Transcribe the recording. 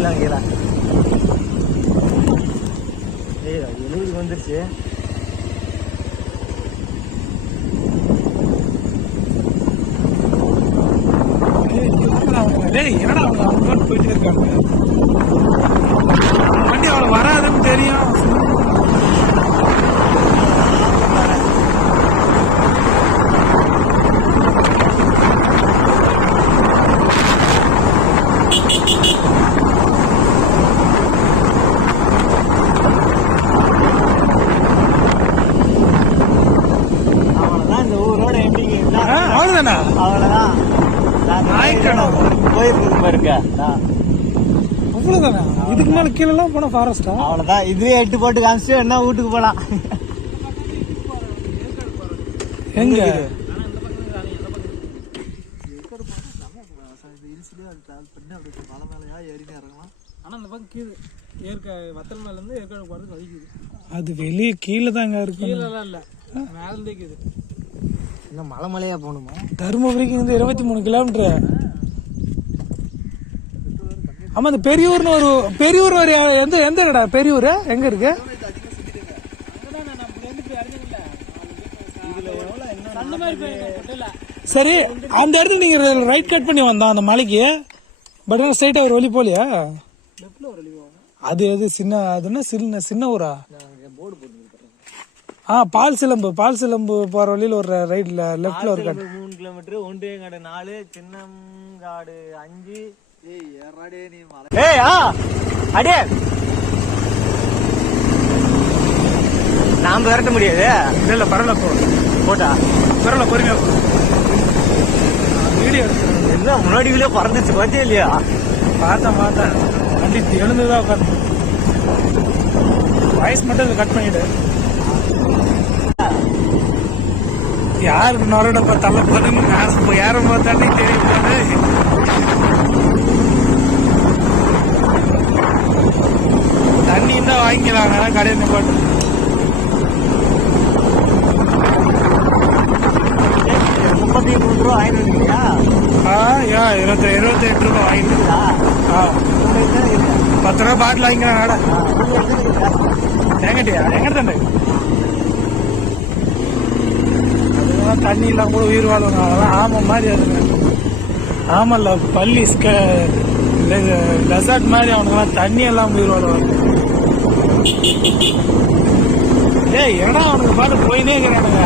இல்லை கீழே 70 வந்துருச்சு. என்னடா அவங்க போயிட்டு இருக்காங்க. வண்டி அவளுக்கு வராதுன்னு தெரியும். அவ்வளோதான் இந்த ஊரோட எண்டிங். அவ்வளோதானா? அவ்வளோதான் போயிருக்கு இருக்க. அவ்வளவுதானா? இதுக்கு மேல கீழே எல்லாம் போனா ஃபாரஸ்டா? அவ்வளவுதான். இதுவே 8 போட்டு காமிச்சு என்ன வீட்டுக்கு போலாம். எங்க அது வெளியே கீழே தாங்க இருக்கு. இன்னும் மலைமலையா போகணுமா? தருமபுரிக்கு இருந்து 23 கிலோமீட்டர். ஆமா, இந்த பெரியூர்னு ஒரு பெரியூர் ஒரு எந்த கடை பெரியூர் எங்க இருக்கு? சரி, அந்த இடத்துக்கு நீங்க ரைட் கட் பண்ணி வந்தோம் அந்த மலைக்கு. பட் ஸ்ட்ரைட்டா ஒரு வழி போலியா? அது எது சின்ன அதுன்னா சின்ன ஊரா? பால் சிலம்பு போற வழியில ஒரு ரைட்ல லெஃப்ட்ல ஒரு 3 கிலோமீட்டர், ஒண்டியங்காடு 4, சின்னங்காடு 5. அடே நாம விரட்ட முடியாது. இல்ல பரவாயில்ல போட்டா பரவாயில்ல பொறுமையா வீடியோ என்ன முன்னாடி வீடியோ பறந்துச்சு பார்த்தே இல்லையா? பார்த்தேன் வண்டி எழுந்துதான் உட்காந்து வாய்ஸ் மட்டும் கட் பண்ணிடு. யாருக்கு நொரடப்ப தள்ள போதுன்னு யாரும் பார்த்தாலே தெரியும். தண்ணி தான் வாங்கிக்கிறாங்க கடையில் நிப்பாட்டு. ரூபா வாங்கிட்டு 28 ரூபா வாங்கிட்டு 10 ரூபா பாட்டில் வாங்கிக்கிறாங்க. எங்கிட்டியா எங்கிட்ட தண்டை அதுதான் தண்ணி இல்லாம கூட உயிர் வாழ்வாங்க. அதெல்லாம் ஆமை மாதிரி அதுங்க. ஆமல்ல பள்ளி ரெசார்ட் மாதிரி அவனுங்கெல்லாம் தண்ணி எல்லாம் உயிர் வாழ்வாங்க. ஏன்னா அவனுக்கு பாட்டு போயினே இருக்கிறானுங்க.